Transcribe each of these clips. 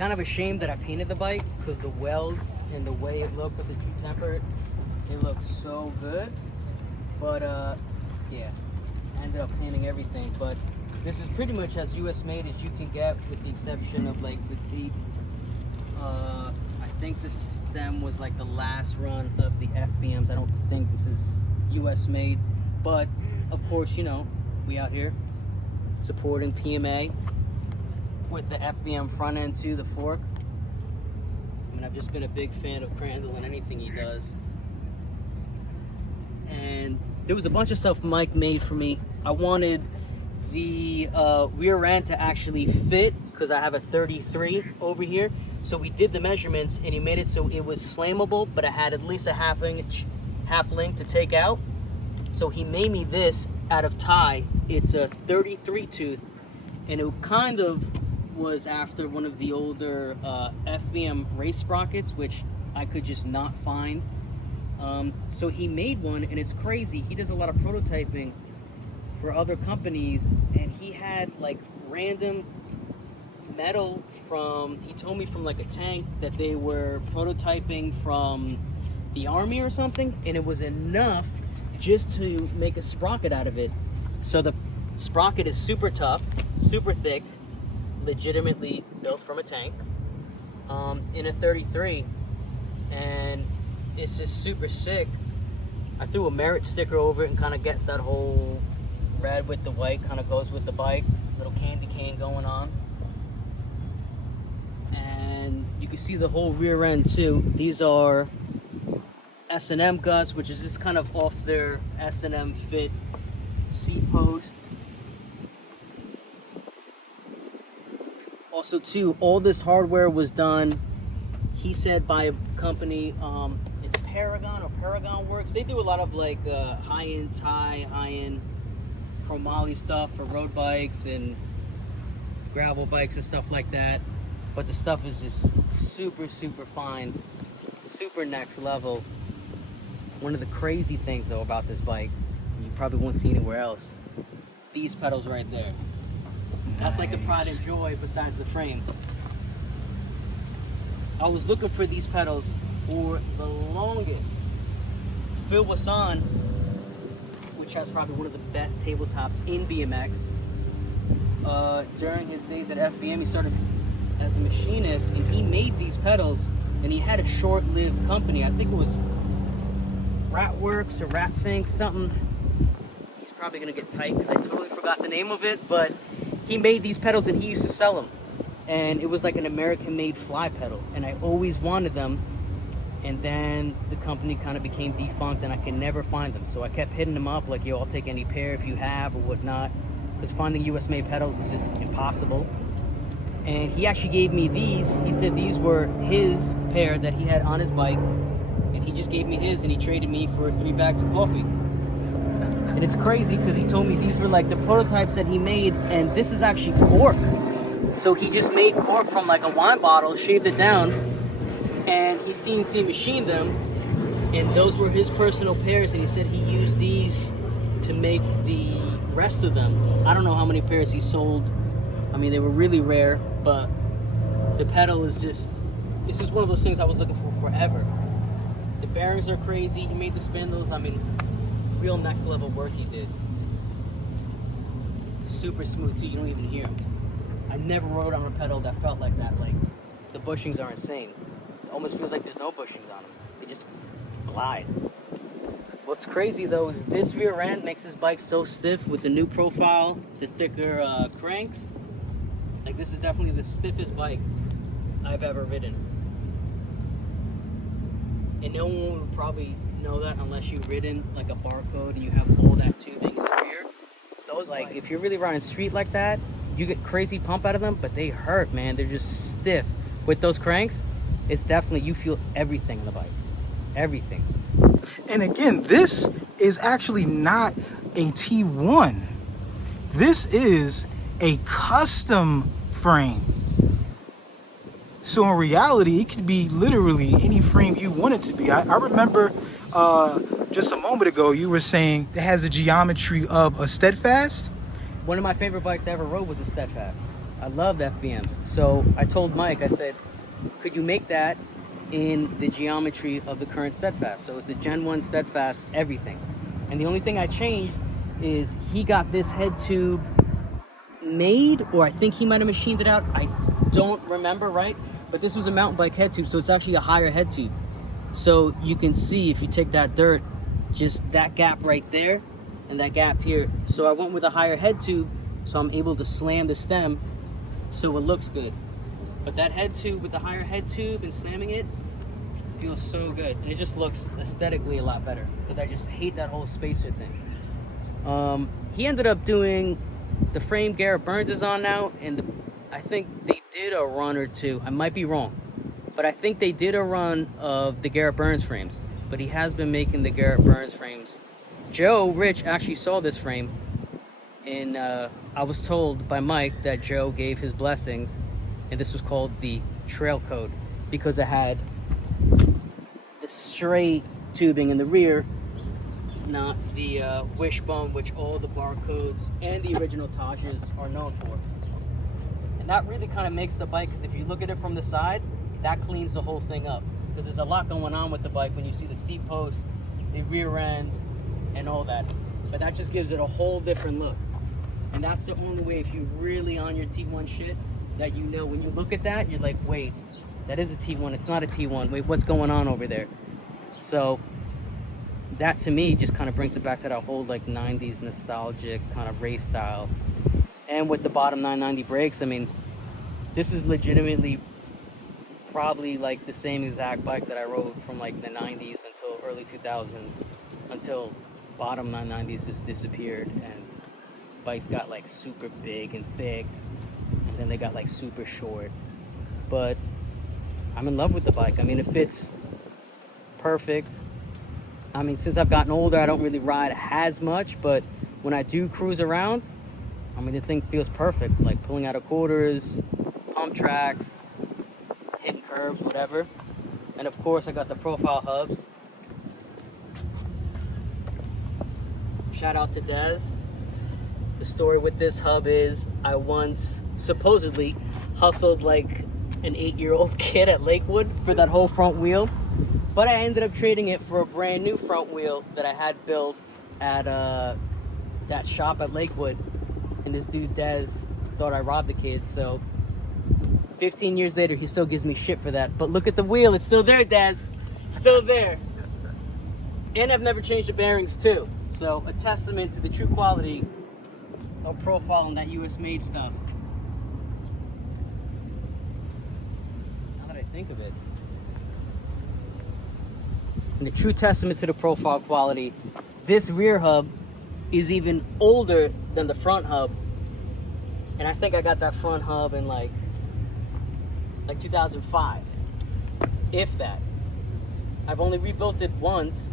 kind of ashamed that I painted the bike because the welds and the way it looked with the true temper, it looked so good. But yeah, I ended up painting everything. But this is pretty much as US made as you can get, with the exception of like the seat. I think the stem was like the last run of the FBMs. I don't think this is US made, but of course, you know, we out here supporting PMA with the FBM front end to the fork. I mean, I've just been a big fan of Crandall and anything he does. And there was a bunch of stuff Mike made for me. I wanted the rear end to actually fit because I have a 33 over here. So we did the measurements and he made it so it was slammable, but it had at least a half link to take out. So he made me this out of tie. It's a 33 tooth, and it kind of was after one of the older FBM race sprockets, which I could just not find. So he made one, and it's crazy. He does a lot of prototyping for other companies, and he had like random metal from, he told me from like a tank that they were prototyping from the army or something, and it was enough just to make a sprocket out of it. So the sprocket is super tough, super thick, legitimately built from a tank, in a 33, and it's just super sick. I threw a Merit sticker over it and kind of get that whole red with the white kind of goes with the bike, little candy cane going on. And you can see the whole rear end too. These are S&M guts, which is just kind of off their S&M fit seat post. Also too, all this hardware was done, he said, by a company, it's Paragon or Paragon Works. They do a lot of like high-end tie, high-end chromoly stuff for road bikes and gravel bikes and stuff like that. But the stuff is just super, super fine, super next level. One of the crazy things though about this bike, you probably won't see anywhere else, these pedals right there. That's like the pride and joy besides the frame. I was looking for these pedals for the longest. Phil Wasson, which has probably one of the best tabletops in BMX, during his days at FBM, he started as a machinist, and he made these pedals, and he had a short-lived company. I think it was Ratworks or Ratfink, something. He's probably gonna get tight because I totally forgot the name of it, but he made these pedals and he used to sell them. And it was like an American-made fly pedal, and I always wanted them. And then the company kind of became defunct and I could never find them. So I kept hitting them up like, yo, I'll take any pair if you have or whatnot. Because finding US-made pedals is just impossible. And he actually gave me these. He said these were his pair that he had on his bike. And he just gave me his and he traded me for 3 bags of coffee. And it's crazy because he told me these were like the prototypes that he made, and this is actually cork. So he just made cork from like a wine bottle, shaved it down, and he CNC machined them, and those were his personal pairs, and he said he used these to make the rest of them. I don't know how many pairs he sold. I mean, they were really rare, but the pedal is just, this is one of those things I was looking for forever. The bearings are crazy. He made the spindles. I mean, real next level work he did. Super smooth too, you don't even hear him. I never rode on a pedal that felt like that. Like, the bushings are insane. It almost feels like there's no bushings on them. They just glide. What's crazy though is this rear end makes this bike so stiff with the new profile, the thicker cranks. Like, this is definitely the stiffest bike I've ever ridden. And no one would probably know that unless you've ridden like a barcode and you have all that tubing in the rear. Those, like, if you're really riding street like that, you get crazy pump out of them, but they hurt, man. They're just stiff. With those cranks, it's definitely, you feel everything on the bike. Everything. And again, this is actually not a T1. This is a custom frame. So in reality, it could be literally any frame you want it to be. I remember just a moment ago, you were saying it has the geometry of a Steadfast. One of my favorite bikes I ever rode was a Steadfast. I love FBMs. So I told Mike, I said, could you make that in the geometry of the current Steadfast? So it's a Gen 1 Steadfast everything. And the only thing I changed is he got this head tube made, or I think he might have machined it out. I don't remember, right? But this was a mountain bike head tube, so it's actually a higher head tube. So you can see if you take that dirt, just that gap right there and that gap here. So I went with a higher head tube, so I'm able to slam the stem so it looks good. But that head tube with the higher head tube and slamming it feels so good. And it just looks aesthetically a lot better, because I just hate that whole spacer thing. He ended up doing the frame Garrett Burns is on now, and I think they did a run or two. I might be wrong, but I think they did a run of the Garrett Burns frames. But he has been making the Garrett Burns frames. Joe Rich actually saw this frame, and I was told by Mike that Joe gave his blessings, and this was called the Trailcode because it had the straight tubing in the rear, not the wishbone, which all the barcodes and the original Tajas are known for. And that really kind of makes the bike, because if you look at it from the side, that cleans the whole thing up. Because there's a lot going on with the bike when you see the seat post, the rear end, and all that. But that just gives it a whole different look. And that's the only way, if you really on your T1 shit, that you know when you look at that, you're like, wait, that is a T1, it's not a T1. Wait, what's going on over there? So that to me just kind of brings it back to that whole like 90s nostalgic kind of race style. And with the bottom 990 brakes, I mean, this is legitimately probably like the same exact bike that I rode from like the 90s until early 2000s, until bottom 990s just disappeared and bikes got like super big and thick, and then they got like super short. But I'm in love with the bike. I mean, it fits perfect. I mean, since I've gotten older, I don't really ride as much, but when I do cruise around, I mean, the thing feels perfect, like pulling out of quarters, pump tracks, hitting curbs, whatever. And of course, I got the profile hubs. Shout out to Dez. The story with this hub is I once supposedly hustled like an 8-year-old kid at Lakewood for that whole front wheel. But I ended up trading it for a brand new front wheel that I had built at that shop at Lakewood. And this dude, Dez, thought I robbed the kid. So 15 years later, he still gives me shit for that. But look at the wheel. It's still there, Dez. Still there. And I've never changed the bearings, too. So a testament to the true quality of profile and that US made stuff. Now that I think of it. And the true testament to the profile quality, this rear hub is even older than the front hub. And I think I got that front hub in like 2005, if that. I've only rebuilt it once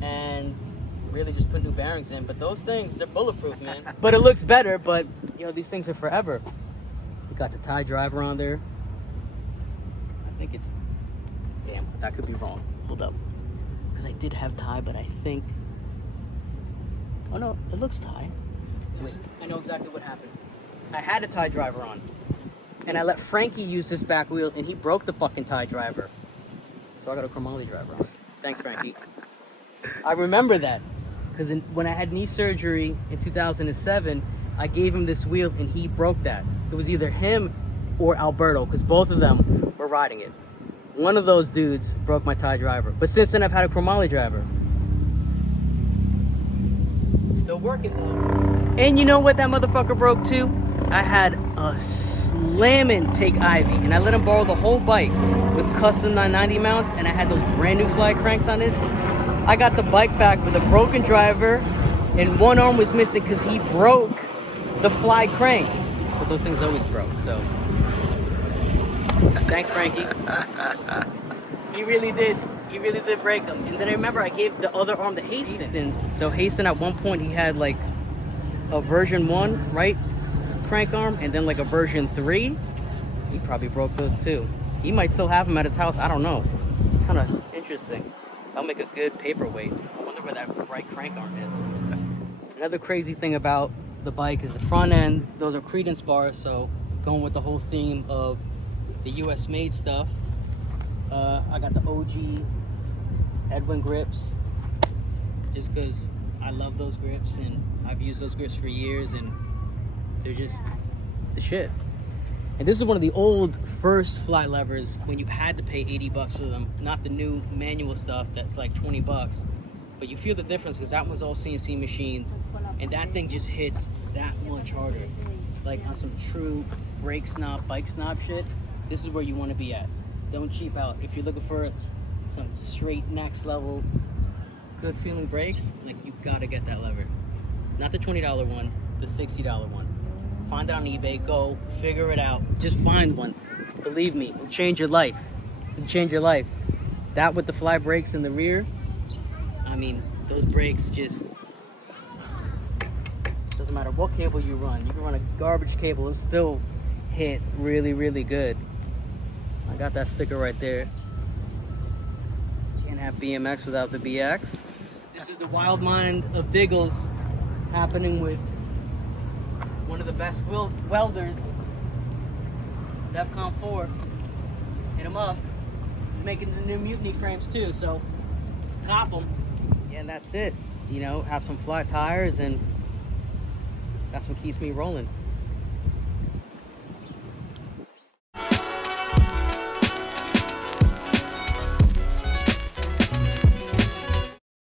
and really just put new bearings in, but those things, they're bulletproof, man. But it looks better, but you know, these things are forever. We got the tie driver on there. I think it's, damn, that could be wrong. Hold up. Because I did have tie, but I think, oh no, it looks tie. Wait, I know exactly what happened. I had a tie driver on, and I let Frankie use this back wheel, and he broke the fucking tie driver. So I got a chromoly driver on. Thanks, Frankie. I remember that, because when I had knee surgery in 2007, I gave him this wheel, and he broke that. It was either him or Alberto, because both of them were riding it. One of those dudes broke my tie driver. But since then, I've had a chromoly driver. Still working, though. And you know what that motherfucker broke, too? I had a slammin' Take Ivy, and I let him borrow the whole bike with custom 990 mounts, and I had those brand new fly cranks on it. I got the bike back with a broken driver, and one arm was missing because he broke the fly cranks. But those things always broke, so. Thanks, Frankie. He really did. He really did break them. And then I remember I gave the other arm to Haston. So Haston, at one point, he had like a version 1, right? Crank arm, and then like a version 3. He probably broke those too. He might still have them at his house. I don't know. Kind of interesting. That'll make a good paperweight. I wonder where that right crank arm is. Another crazy thing about the bike is the front end. Those are credence bars, so going with the whole theme of the US made stuff. I got the OG Edwin grips, just because I love those grips and I've used those grips for years and they're just the shit. And this is one of the old first fly levers when you had to pay 80 bucks for them, not the new manual stuff that's like 20 bucks. But you feel the difference because that one's all CNC machined and that thing just hits that much harder. Like on some true brake snob, bike snob shit, this is where you want to be at. Don't cheap out. If you're looking for some straight next level, good feeling brakes, like you gotta get that lever. Not the $20 one, the $60 one. Find it on eBay, go figure it out. Just find one. Believe me, it'll change your life. It'll change your life. That with the fly brakes in the rear, I mean, those brakes just, doesn't matter what cable you run. You can run a garbage cable and still hit really, really good. I got that sticker right there. Can't have BMX without the BX. This is the wild mind of Diggles happening with one of the best welders, DEFCON 4. Hit him up. He's making the new Mutiny frames too, so cop them. Yeah, and that's it. You know, have some flat tires and that's what keeps me rolling.